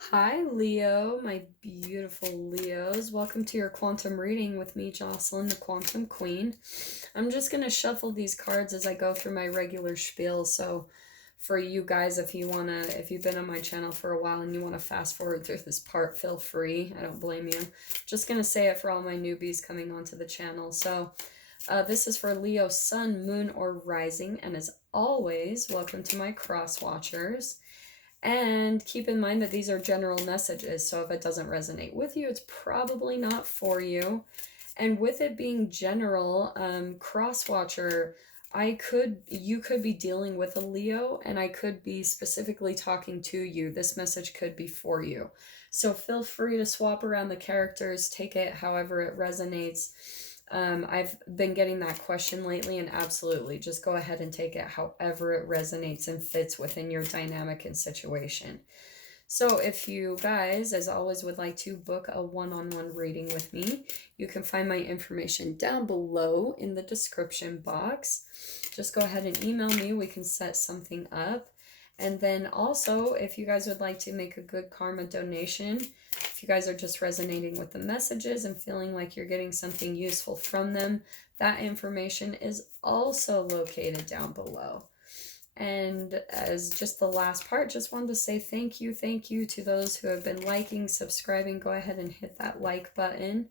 Hi, Leo, my beautiful Leos. Welcome to your quantum reading with me, Jocelyn, the Quantum Queen. I'm just going to shuffle these cards as I go through my regular spiel. So, for you guys, if you've been on my channel for a while and you want to fast forward through this part, feel free. I don't blame you. Just going to say it for all my newbies coming onto the channel. So, this is for Leo, Sun, Moon, or Rising. And as always, welcome to my cross watchers. And keep in mind that these are general messages, so if it doesn't resonate with you, it's probably not for you. And with it being general, cross-watcher, you could be dealing with a Leo, and I could be specifically talking to you. This message could be for you. So feel free to swap around the characters, take it however it resonates. I've been getting that question lately, and absolutely, just go ahead and take it however it resonates and fits within your dynamic and situation. So if you guys, as always, would like to book a one-on-one reading with me, you can find my information down below in the description box. Just go ahead and email me. We can set something up. And then also, if you guys would like to make a good karma donation, if you guys are just resonating with the messages and feeling like you're getting something useful from them, that information is also located down below. And as just the last part, just wanted to say thank you to those who have been liking, subscribing. Go ahead and hit that like button.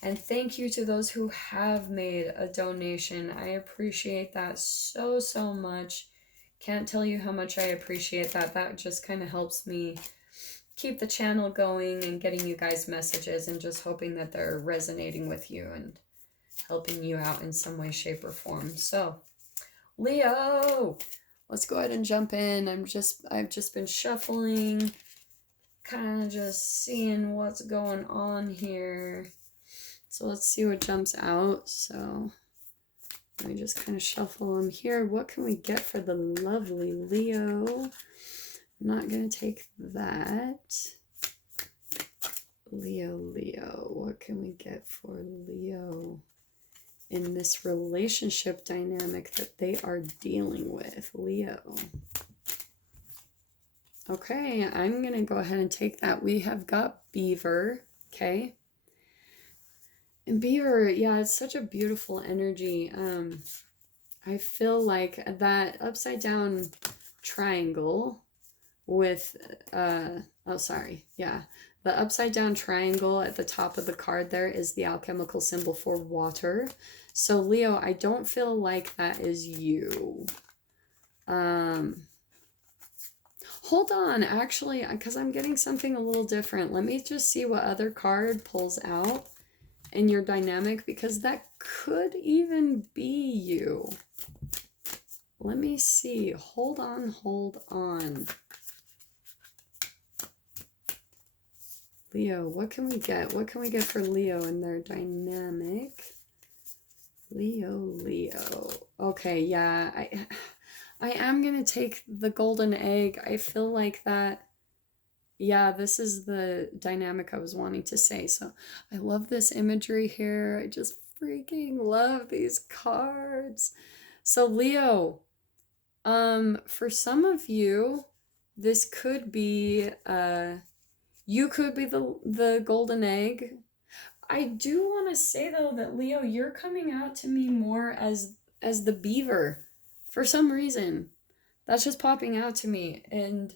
And thank you to those who have made a donation. I appreciate that so much. Can't tell you how much I appreciate that. That just kind of helps me keep the channel going and getting you guys messages and just hoping that they're resonating with you and helping you out in some way, shape, or form. So, Leo, let's go ahead and jump in. I've just been shuffling, kind of just seeing what's going on here. So let's see what jumps out. So let me just kind of shuffle them here. What can we get for the lovely Leo? I'm not going to take that. Leo. What can we get for Leo in this relationship dynamic that they are dealing with? Leo. Okay, I'm going to go ahead and take that. We have got Beaver, okay? And Beaver, yeah, it's such a beautiful energy. I feel like that upside down triangle with, the upside down triangle at the top of the card there is the alchemical symbol for water. So Leo, I don't feel like that is you. Hold on, actually, because I'm getting something a little different. Let me just see what other card pulls out in your dynamic, because that could even be you. Let me see. Hold on. Leo, what can we get? What can we get for Leo in their dynamic? Leo. Okay, yeah, I am going to take the golden egg. I feel like that. Yeah, this is the dynamic I was wanting to say. So I love this imagery here. I just freaking love these cards. So Leo, for some of you, this could be, you could be the golden egg. I do want to say though that Leo, you're coming out to me more as the beaver for some reason. That's just popping out to me, and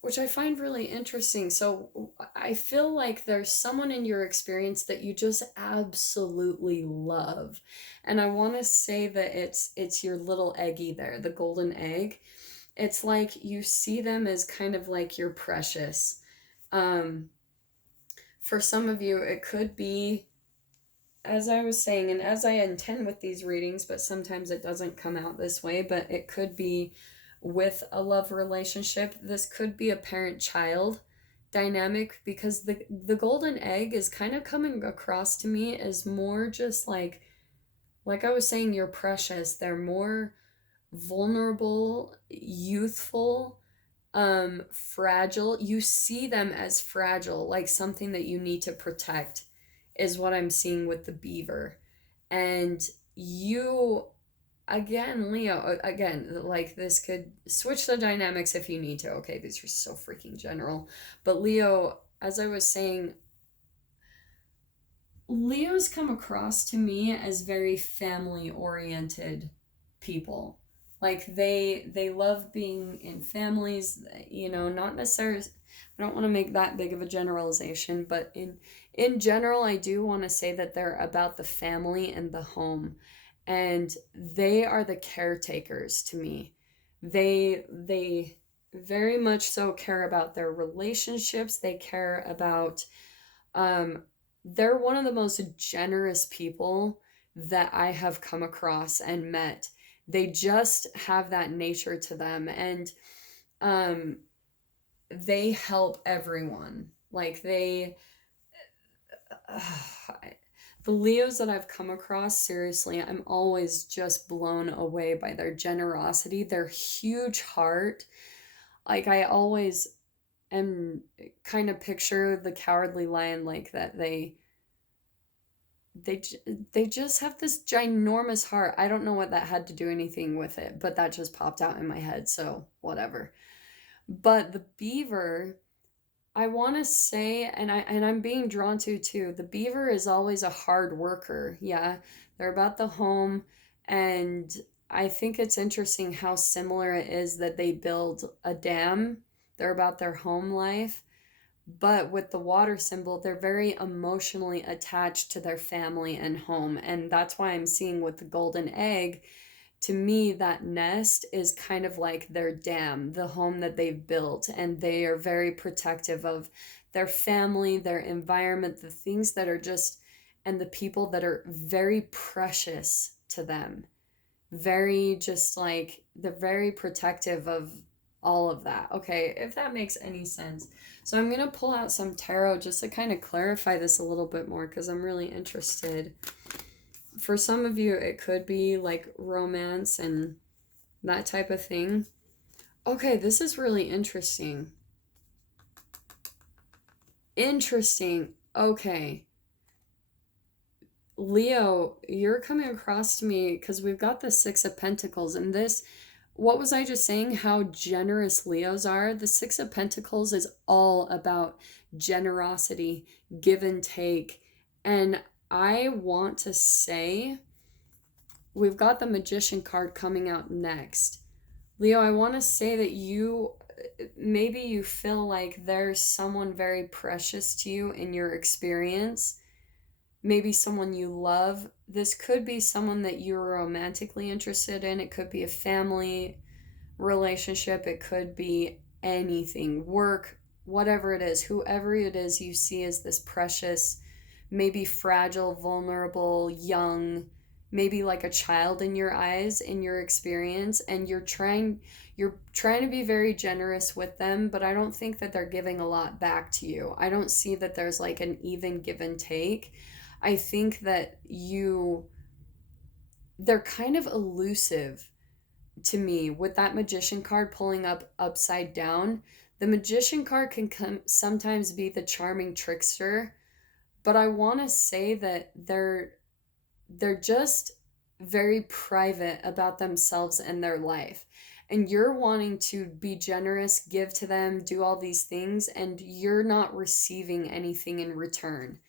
which I find really interesting. So I feel like there's someone in your experience that you just absolutely love. And I want to say that it's your little eggie there, the golden egg. It's like you see them as kind of like your precious. For some of you, it could be, as I was saying, and as I intend with these readings, but sometimes it doesn't come out this way, but it could be with a love relationship. This could be a parent-child dynamic, because the golden egg is kind of coming across to me as more just like I was saying, you're precious. They're more vulnerable, youthful, fragile. You see them as fragile, like something that you need to protect, is what I'm seeing with the beaver. And you again, Leo, again, like this could switch the dynamics if you need to. Okay, these are so freaking general. But Leo, as I was saying, Leos come across to me as very family oriented people. Like they love being in families, not necessarily, I don't want to make that big of a generalization, but in general I do want to say that they're about the family and the home. And they are the caretakers to me. They very much so care about their relationships. They care about um, they're one of the most generous people that I have come across and met. They just have that nature to them, and um, they help everyone. Like uh, the Leos that I've come across, seriously, I'm always just blown away by their generosity, their huge heart. Like I always am kind of picture the cowardly lion like that they they just have this ginormous heart. I don't know what that had to do anything with it, but that just popped out in my head, so whatever. But the beaver, I want to say, and I'm being drawn to too. The beaver is always a hard worker. Yeah, they're about the home, and I think it's interesting how similar it is that they build a dam. They're about their home life, but with the water symbol, they're very emotionally attached to their family and home. And that's why I'm seeing with the golden egg, to me, that nest is kind of like their dam, the home that they've built. And they are very protective of their family, their environment, the things that are just, and the people that are very precious to them. Very just like, they're very protective of all of that. Okay, if that makes any sense. So I'm going to pull out some tarot just to kind of clarify this a little bit more because I'm really interested. For some of you, it could be like romance and that type of thing. Okay, this is really interesting. Interesting. Okay. Leo, you're coming across to me because we've got the Six of Pentacles, and this, what was I just saying? How generous Leos are? The Six of Pentacles is all about generosity, give and take. And I want to say, we've got the Magician card coming out next. Leo, I want to say that maybe you feel like there's someone very precious to you in your experience, maybe someone you love. This could be someone that you're romantically interested in. It could be a family relationship. It could be anything, work, whatever it is, whoever it is you see as this precious, maybe fragile, vulnerable, young, maybe like a child in your eyes, in your experience, and you're trying to be very generous with them, but I don't think that they're giving a lot back to you. I don't see that there's like an even give and take. I think that they're kind of elusive to me with that Magician card pulling up upside down. The Magician card can sometimes be the charming trickster, but I want to say that they're just very private about themselves and their life. And you're wanting to be generous, give to them, do all these things, and you're not receiving anything in return.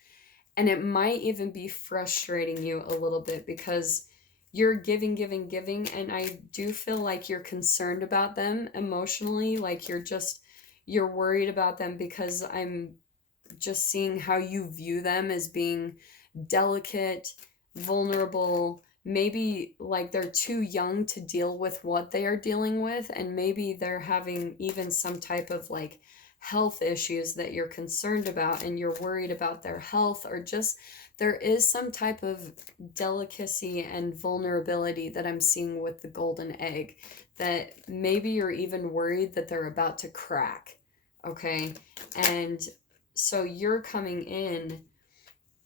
And it might even be frustrating you a little bit because you're giving, giving, giving, and I do feel like you're concerned about them emotionally, like you're worried about them because I'm just seeing how you view them as being delicate, vulnerable, maybe like they're too young to deal with what they are dealing with, and maybe they're having even some type of like health issues that you're concerned about and you're worried about their health, or just there is some type of delicacy and vulnerability that I'm seeing with the golden egg, that maybe you're even worried that they're about to crack. Okay, and so you're coming in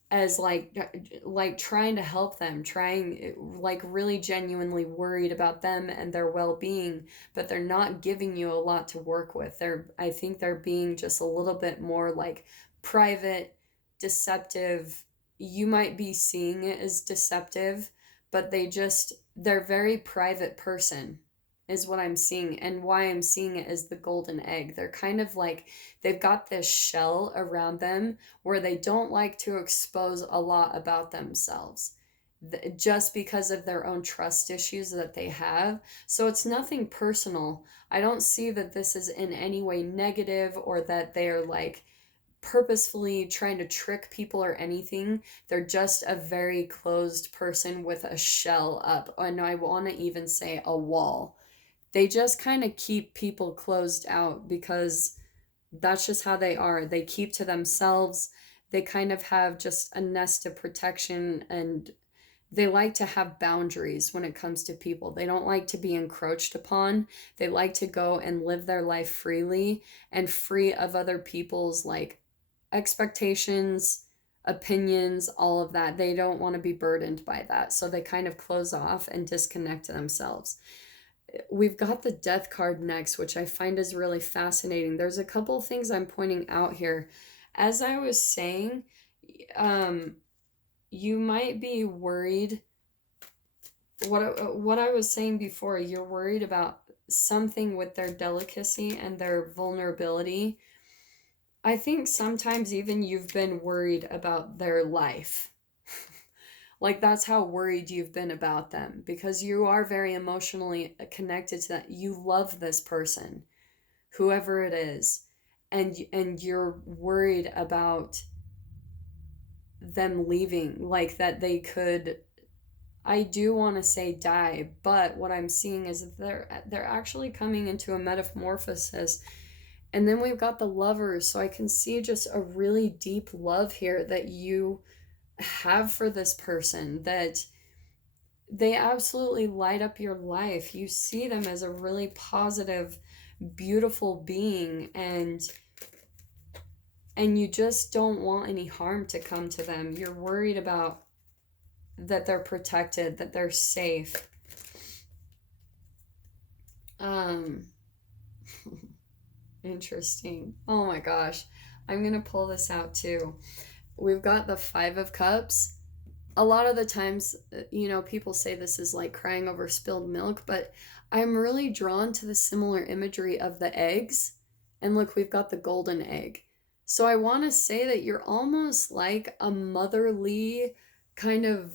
as like trying to help them, trying like really genuinely worried about them and their well-being, but they're not giving you a lot to work with. I think they're being just a little bit more like private, deceptive. You might be seeing it as deceptive, but they're very private person is what I'm seeing. And why I'm seeing it is the golden egg. They're kind of like, they've got this shell around them where they don't like to expose a lot about themselves just because of their own trust issues that they have. So it's nothing personal. I don't see that this is in any way negative or that they're like purposefully trying to trick people or anything. They're just a very closed person with a shell up. And I want to even say a wall. They just kind of keep people closed out because that's just how they are. They keep to themselves. They kind of have just a nest of protection, and they like to have boundaries when it comes to people. They don't like to be encroached upon. They like to go and live their life freely and free of other people's like expectations, opinions, all of that. They don't want to be burdened by that. So they kind of close off and disconnect to themselves. We've got the death card next, which I find is really fascinating. There's a couple of things I'm pointing out here. As I was saying, you might be worried. What I was saying before, you're worried about something with their delicacy and their vulnerability. I think sometimes even you've been worried about their life. Like that's how worried you've been about them because you are very emotionally connected to that. You love this person, whoever it is, and you're worried about them leaving, like that they could, I do want to say die, but what I'm seeing is that they're actually coming into a metamorphosis. And then we've got the lovers, so I can see just a really deep love here that you have for this person, that they absolutely light up your life. You see them as a really positive, beautiful being, and you just don't want any harm to come to them. You're worried about that they're protected, that they're safe. Interesting. Oh my gosh. I'm going to pull this out too. We've got the 5 of Cups. A lot of the times, people say this is like crying over spilled milk, but I'm really drawn to the similar imagery of the eggs. And look, we've got the golden egg. So I want to say that you're almost like a motherly kind of,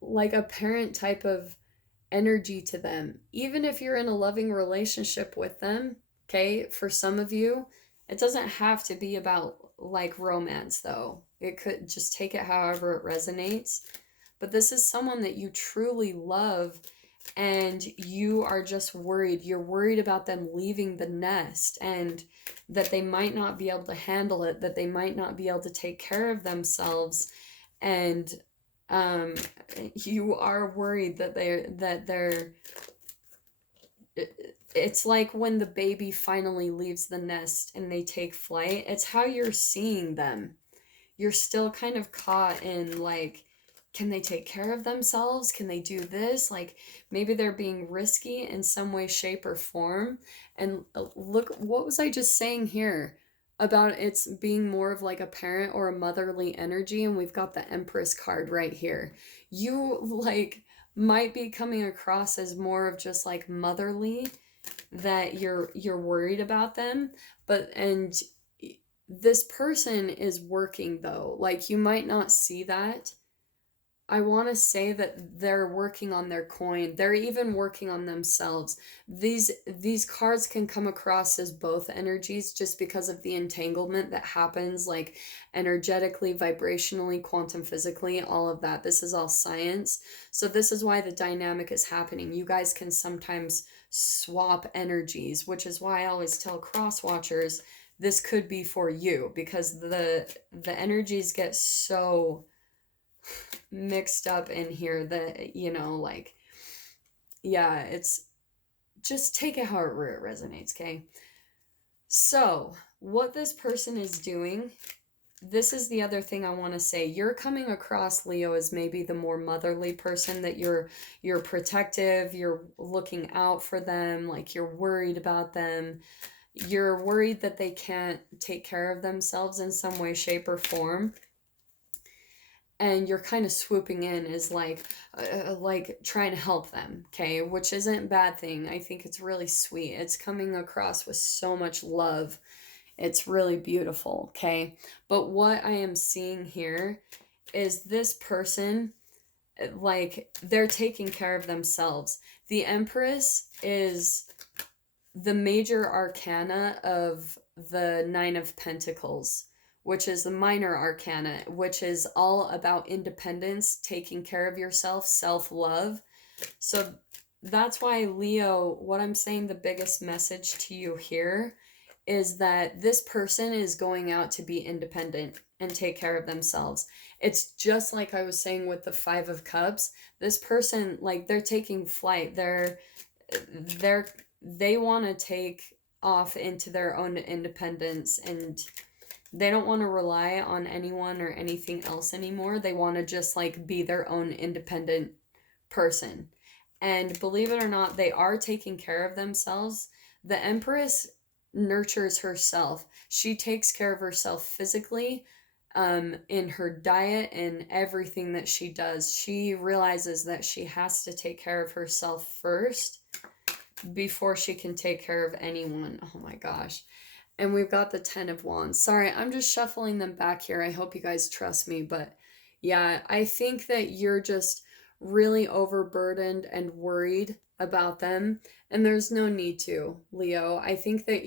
like a parent type of energy to them. Even if you're in a loving relationship with them, okay, for some of you, it doesn't have to be about like romance though. It could just take it however it resonates. But this is someone that you truly love, and you are just worried. You're worried about them leaving the nest and that they might not be able to handle it, that they might not be able to take care of themselves. And you are worried that they're it's like when the baby finally leaves the nest and they take flight. It's how you're seeing them. You're still kind of caught in like, can they take care of themselves? Can they do this? Like maybe they're being risky in some way, shape, or form. And look, what was I just saying here about it's being more of like a parent or a motherly energy? And we've got the Empress card right here. You like might be coming across as more of just like motherly, that you're worried about them, and this person is working though. Like you might not see that. I want to say that they're working on their coin. They're even working on themselves. These cards can come across as both energies just because of the entanglement that happens, like energetically, vibrationally, quantum physically, all of that. This is all science. So this is why the dynamic is happening. You guys can sometimes swap energies, which is why I always tell cross watchers this could be for you, because the energies get so mixed up in here that like, yeah, it's just take it however it resonates. Okay, so what this person is doing, this is the other thing I want to say. You're coming across, Leo, as maybe the more motherly person, that you're protective, you're looking out for them, like you're worried about them, you're worried that they can't take care of themselves in some way, shape, or form. and you're kind of swooping in as like trying to help them, okay, which isn't a bad thing. I think it's really sweet. It's coming across with so much love. It's really beautiful, okay? But what I am seeing here is this person, like, they're taking care of themselves. The Empress is the major arcana of the Nine of Pentacles, which is the minor arcana, which is all about independence, taking care of yourself, self-love. So that's why, Leo, what I'm saying, the biggest message to you here is that this person is going out to be independent and take care of themselves. It's just like I was saying with the Five of Cups. This person, like, they're taking flight. They're they want to take off into their own independence, and they don't want to rely on anyone or anything else anymore. They want to just like be their own independent person. And believe it or not, they are taking care of themselves. The Empress nurtures herself. She takes care of herself physically, in her diet and everything that she does. She realizes that she has to take care of herself first before she can take care of anyone. Oh my gosh. And we've got the Ten of Wands. Sorry, I'm just shuffling them back here. I hope you guys trust me. But yeah, I think that you're just really overburdened and worried about them. And there's no need to, Leo. I think that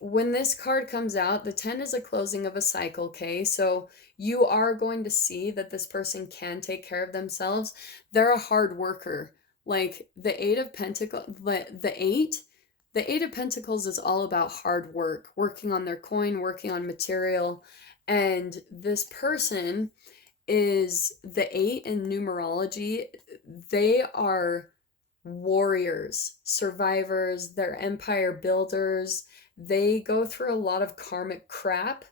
when this card comes out, the 10 is a closing of a cycle, okay? So you are going to see that this person can take care of themselves. They're a hard worker. Like the Eight of Pentacles, the Eight of Pentacles is all about hard work, working on their coin, working on material. And this person is the 8 in numerology. They are warriors, survivors, they're empire builders. They go through a lot of karmic crap,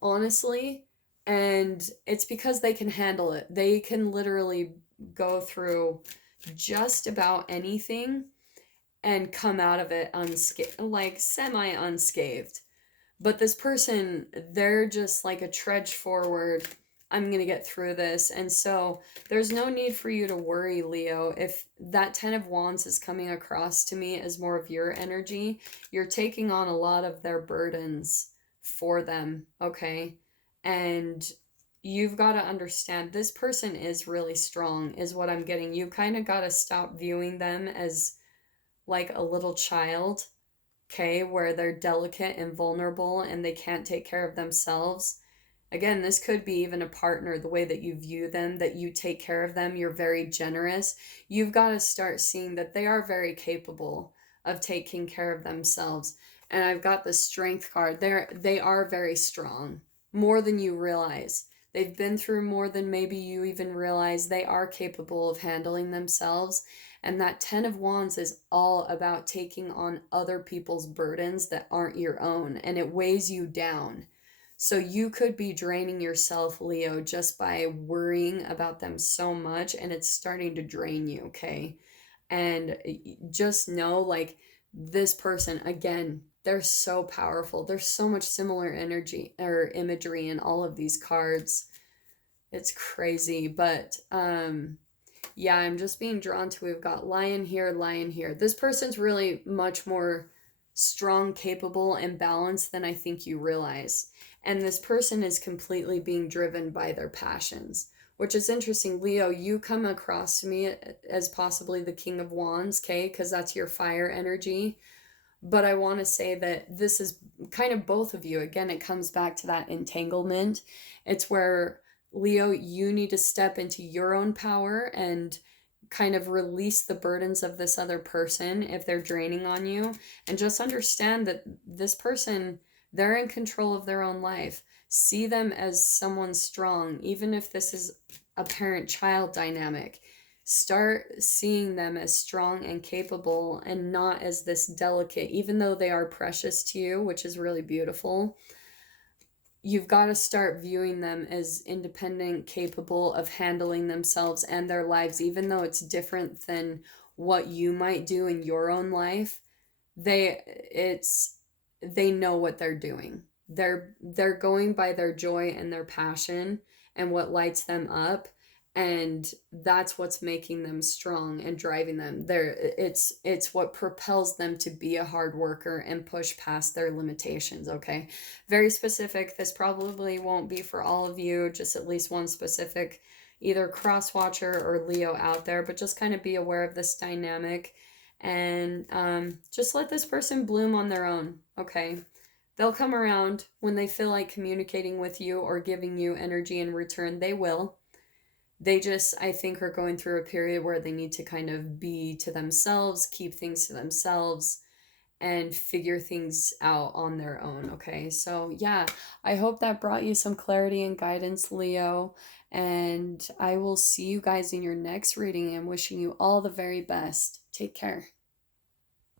honestly, and it's because they can handle it. They can literally go through just about anything and come out of it unscathed, like semi unscathed. But this person, they're just like a trudge forward. I'm going to get through this. And so there's no need for you to worry, Leo. If that 10 of Wands is coming across to me as more of your energy, you're taking on a lot of their burdens for them, okay? And you've got to understand this person is really strong, is what I'm getting. You kind of got to stop viewing them as like a little child, okay, where they're delicate and vulnerable and they can't take care of themselves. Again, this could be even a partner, the way that you view them, that you take care of them, you're very generous. You've got to start seeing that they are very capable of taking care of themselves. And I've got the Strength card. They are very strong, more than you realize. They've been through more than maybe you even realize. They are capable of handling themselves. And that 10 of Wands is all about taking on other people's burdens that aren't your own, and it weighs you down. So you could be draining yourself, Leo, just by worrying about them so much, and it's starting to drain you, okay? And just know, like, this person, again, they're so powerful. There's so much similar energy or imagery in all of these cards. It's crazy, but yeah, I'm just being drawn to, we've got Lion here, Lion here. This person's really much more strong, capable, and balanced than I think you realize. And this person is completely being driven by their passions, which is interesting. Leo, you come across to me as possibly the King of Wands, okay? Because that's your fire energy. But I want to say that this is kind of both of you. Again, it comes back to that entanglement. It's where, Leo, you need to step into your own power and kind of release the burdens of this other person if they're draining on you. And just understand that this person, they're in control of their own life. See them as someone strong, even if this is a parent-child dynamic. Start seeing them as strong and capable and not as this delicate, even though they are precious to you, which is really beautiful. You've got to start viewing them as independent, capable of handling themselves and their lives, even though it's different than what you might do in your own life. They know what they're doing. They're going by their joy and their passion, and what lights them up, and that's what's making them strong and driving them there. It's what propels them to be a hard worker and push past their limitations. Okay, very specific. This probably won't be for all of you, just at least one specific either cross watcher or Leo out there, but just kind of be aware of this dynamic, and just let this person bloom on their own. Okay, they'll come around when they feel like communicating with you or giving you energy in return. They will. They just, I think, are going through a period where they need to kind of be to themselves, keep things to themselves, and figure things out on their own. Okay, so yeah, I hope that brought you some clarity and guidance, Leo, and I will see you guys in your next reading. I'm wishing you all the very best. Take care.